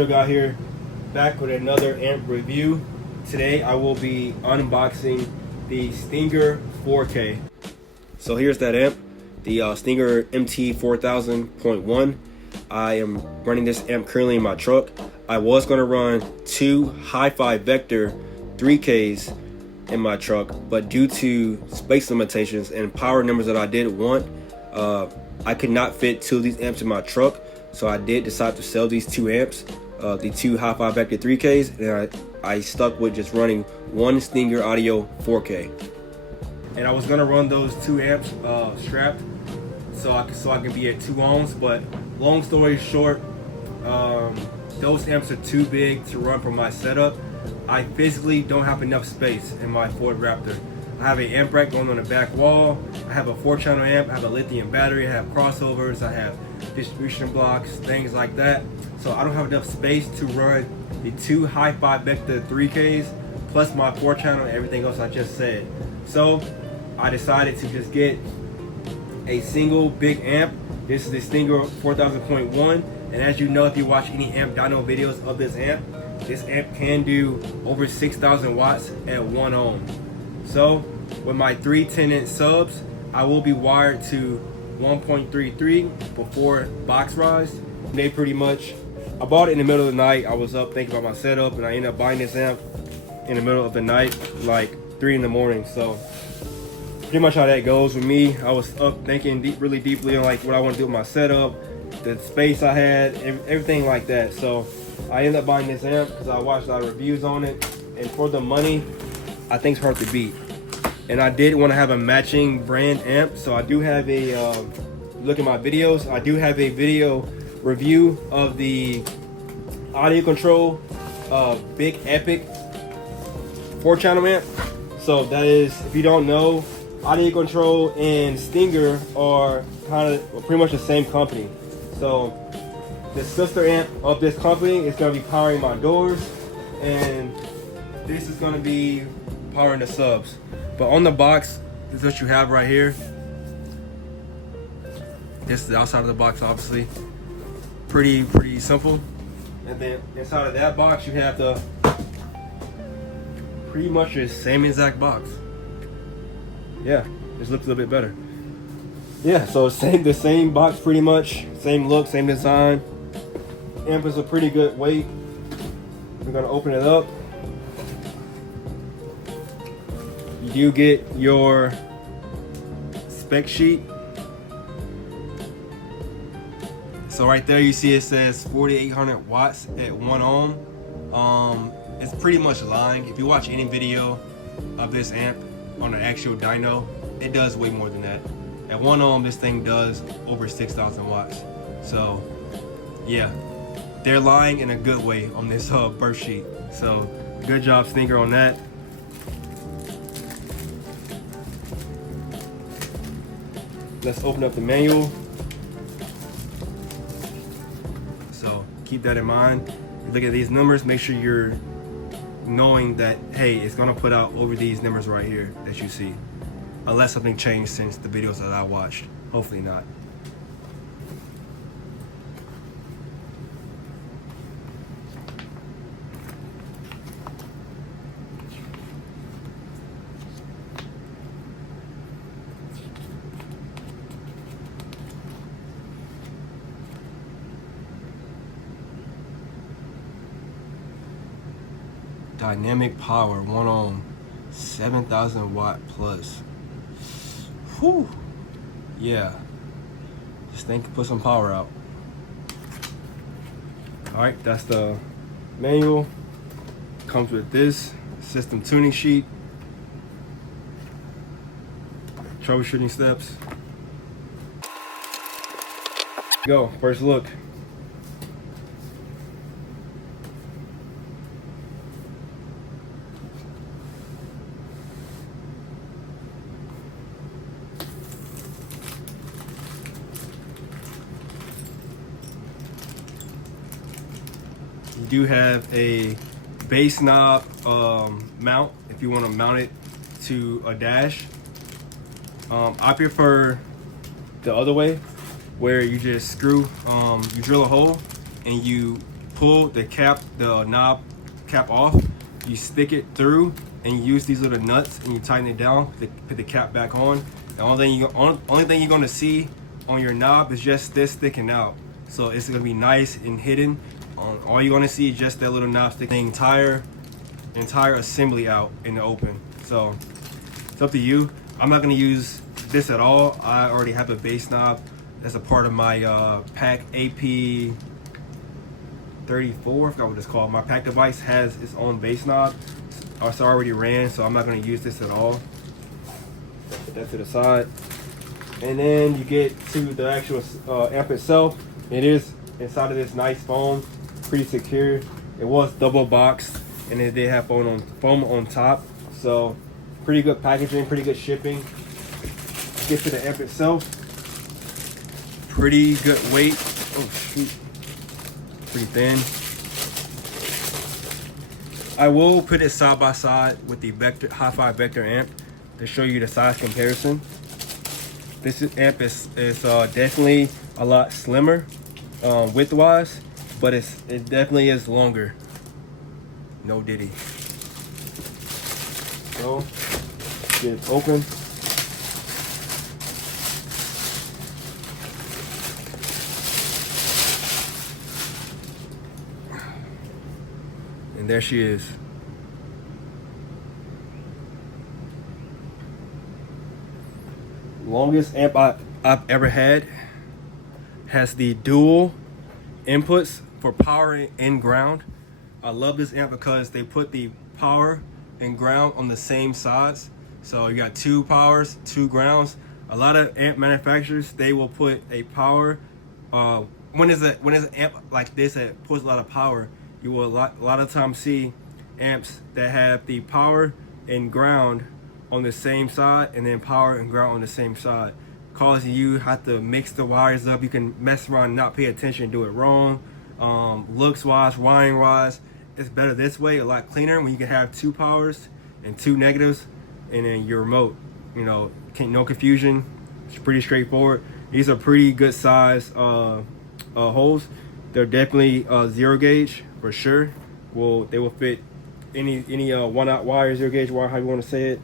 Suge out here, back with another amp review. Today I will be unboxing the Stinger 4K. So here's that amp, the Stinger MT-4000.1. I am running this amp currently in my truck. I was going to run two Hi-Fi Vector 3Ks in my truck, but due to space limitations and power numbers that I did want, I could not fit two of these amps in my truck. So I did decide to sell these two amps, the two Hi-Fi Vector 3Ks, and I stuck with just running one Stinger Audio 4K. And I was gonna run those two amps strapped, so I can be at 2 ohms. But long story short, those amps are too big to run for my setup. I physically don't have enough space in my Ford Raptor. I have an amp rack going on the back wall. I have a 4-channel amp. I have a lithium battery. I have crossovers. I have distribution blocks, things like that. So I don't have enough space to run the two Hi-Fi Vector 3Ks plus my 4-channel and everything else I just said. So I decided to just get a single big amp. This is the Stinger 4000.1, and as you know, if you watch any amp dyno videos of this amp can do over 6,000 watts at 1 ohm. So with my 3 10-inch subs, I will be wired to 1.33 before box rise. They pretty much, I bought it in the middle of the night. I was up thinking about my setup, and I ended up buying this amp in the middle of the night, like 3 in the morning. So pretty much how that goes with me. I was up thinking really deeply on like what I want to do with my setup, the space I had, everything like that. So I ended up buying this amp because I watched a lot of reviews on it, and for the money, I think it's hard to beat. And I did want to have a matching brand amp, so I do have a look at my videos. I do have a video review of the Audio Control Big Epic 4-channel amp. So that is, if you don't know, Audio Control and Stinger are kind of pretty much the same company. So the sister amp of this company is going to be powering my doors, and this is going to be powering the subs. But on the box, this is what you have right here. This is the outside of the box, obviously. Pretty simple. And then inside of that box, you have the pretty much the same exact box. Yeah, just looks a little bit better. Yeah, so the same box pretty much, same look, same design. Amp is a pretty good weight. We're gonna open it up. You do get your spec sheet. So right there you see it says 4,800 watts at 1 ohm. It's pretty much lying. If you watch any video of this amp on an actual dyno, it does way more than that. At 1 ohm, this thing does over 6,000 watts. So yeah, they're lying in a good way on this burst sheet. So good job, Stinger, on that. Let's open up the manual. So keep that in mind. Look at these numbers, make sure you're knowing that, hey, it's gonna put out over these numbers right here that you see. Unless something changed since the videos that I watched. Hopefully not. Dynamic power, 1 ohm, 7,000 watt plus. Whew. Yeah, this thing can put some power out. All right, that's the manual. Comes with this system tuning sheet, troubleshooting steps. Go, first look. You do have a bass knob mount if you want to mount it to a dash. I prefer the other way, where you just screw, you drill a hole and you pull the knob cap off, you stick it through and you use these little nuts and you tighten it down, put the cap back on. The only thing you're gonna see on your knob is just this sticking out. So it's gonna be nice and hidden. All you're gonna see is just that little knob sticking. The entire assembly out in the open. So it's up to you. I'm not gonna use this at all. I already have a base knob as a part of my pack AP 34, I forgot what it's called. My pack device has its own base knob. It's already ran, so I'm not going to use this at all. Put that to the side. And then you get to the actual amp itself. It is inside of this nice foam, pretty secure. It was double boxed, and it did have foam on top. So pretty good packaging, pretty good shipping. Get to the amp itself. Pretty good weight. Oh shoot. Pretty thin. I will put it side by side with the Hi-Fi Vector amp to show you the size comparison. This amp is definitely a lot slimmer width-wise, but it definitely is longer. No diddy. So get it open. And there she is. Longest amp I've ever had. Has the dual inputs for power and ground. I love this amp because they put the power and ground on the same sides. So you got 2 powers, 2 grounds. A lot of amp manufacturers, they will put a power. When is an amp like this that puts a lot of power, you will a lot of times see amps that have the power and ground on the same side, and then power and ground on the same side, causing you have to mix the wires up. You can mess around and not pay attention, do it wrong. Looks wise, wiring wise, it's better this way, a lot cleaner when you can have 2 powers and 2 negatives, and then your remote, you know, no confusion. It's pretty straightforward. These are pretty good size holes. They're definitely 0 gauge for sure. They will fit any 1/0 wire, 0 gauge wire, how you want to say it.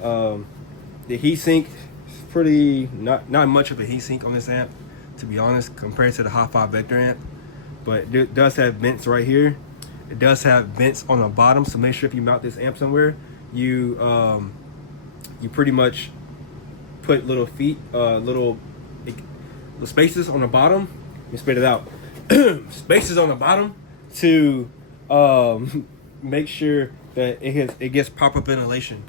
The heatsink is pretty not much of a heatsink on this amp, to be honest, compared to the Hi-Fi Vector amp. But it does have vents right here. It does have vents on the bottom, so make sure if you mount this amp somewhere, you pretty much put little spaces on the bottom. Let me spit it out. Spaces on the bottom to make sure that it gets proper ventilation.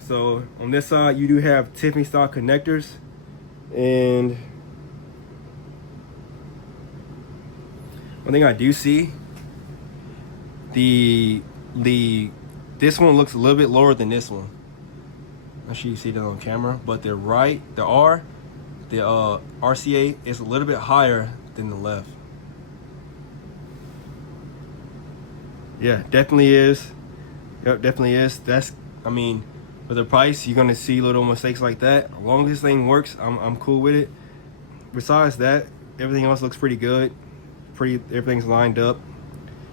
So on this side, you do have Tiffany style connectors, and one thing I do see, this one looks a little bit lower than this one. I'm sure you see that on camera, but the RCA is a little bit higher than the left. Yeah, definitely is. Yep, definitely is. I mean, for the price, you're gonna see little mistakes like that. As long as this thing works, I'm cool with it. Besides that, everything else looks pretty good. Everything's lined up.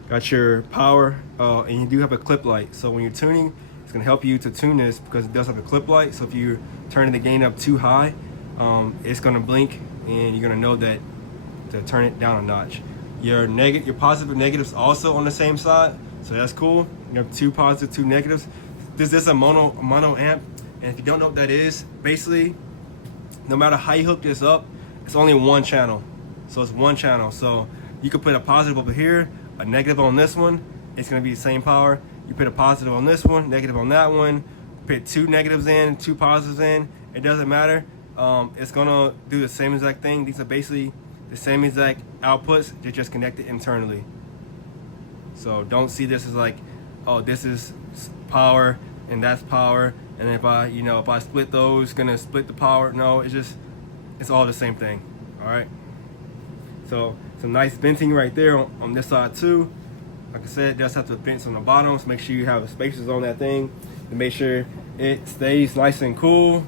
Got your power, and you do have a clip light. So when you're tuning, it's gonna help you to tune this because it does have a clip light. So if you're turning the gain up too high, it's gonna blink, and you're gonna know that to turn it down a notch. Your positive and negatives also on the same side, so that's cool. You have 2 positives, 2 negatives. This is a mono amp, and if you don't know what that is, basically, no matter how you hook this up, it's only 1 channel. So it's 1 channel. So you could put a positive over here, a negative on this one. It's gonna be the same power. You put a positive on this one, negative on that one. Put 2 negatives in, 2 positives in. It doesn't matter. It's gonna do the same exact thing. These are basically the same exact outputs. They're just connected internally. So don't see this as like, oh, this is power and that's power, and if I split those, gonna split the power. No, it's all the same thing. All right. So some nice venting right there on this side too. Like I said, it does have the vents on the bottom, so make sure you have the spaces on that thing to make sure it stays nice and cool.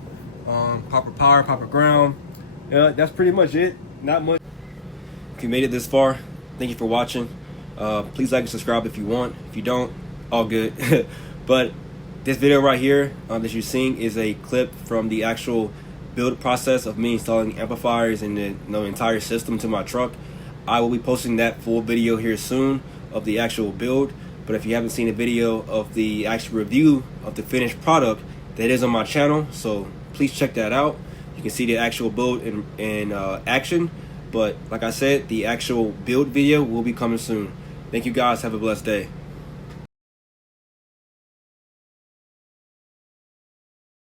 Proper power, proper ground. That's pretty much it. Not much. If you made it this far, thank you for watching. Please like and subscribe if you want. If you don't, all good. But this video right here that you're seeing is a clip from the actual build process of me installing amplifiers and the entire system to my truck. I will be posting that full video here soon of the actual build. But if you haven't seen a video of the actual review of the finished product, that is on my channel, so please check that out. You can see the actual build in action. But like I said, the actual build video will be coming soon. Thank you guys. Have a blessed day.